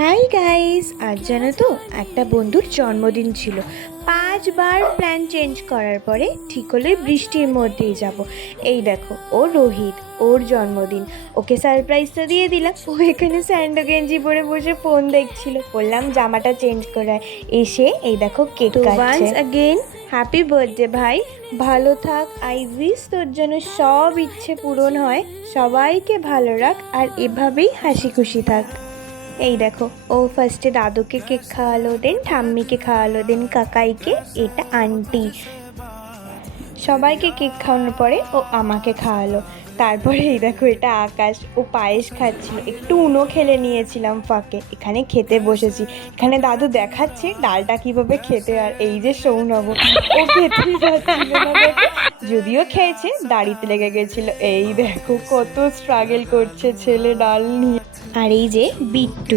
Hi guys, আজ জানো তো একটা বন্ধুর জন্মদিন ছিল। 5বার প্ল্যান চেঞ্জ করার পরে ঠিক হলো বৃষ্টির মধ্যেই যাব। এই দেখো, ও রোহিত, ওর জন্মদিন, ওকে সারপ্রাইজটা দিয়ে দিলাম। ও এখানে স্যান্ডো গেঞ্জি পরে বসে ফোন দেখছিল, বললাম জামাটা চেঞ্জ করে এসে এই দেখো কেক কাটছে। ওয়ান্স অ্যাগেন হ্যাপি বার্থডে ভাই, ভালো থাক। আই উইশ তোর যেন সব ইচ্ছে পূরণ হয়, সবাইকে ভালো রাখ আর এভাবেই হাসি খুশি থাক। এই দেখো, ও ফার্স্টে দাদুকে কেক খাওয়ালো, দেন ঠাম্মিকে খাওয়ালো, দেন কাকাইকে, এটা আন্টি, সবাইকে কেক খাওয়ানোর পরে ও আমাকে খাওয়ালো। তারপরে এই দেখো, এটা আকাশ, ও পায়েস খাচ্ছিল, একটু উনো খেলে নিয়েছিলাম ফাঁকে। এখানে খেতে বসেছি, এখানে দাদু দেখাচ্ছে ডালটা কিভাবে খেতে, আর এই যে সৌনভ, ও খেতে যাচ্ছিল না দেখো, যদিও খেয়েছে দাড়িতে লেগে গেছিল। এই দেখো কত স্ট্রাগল করছে ছেলে ডাল নিয়ে। আর এই যে বিট্টু।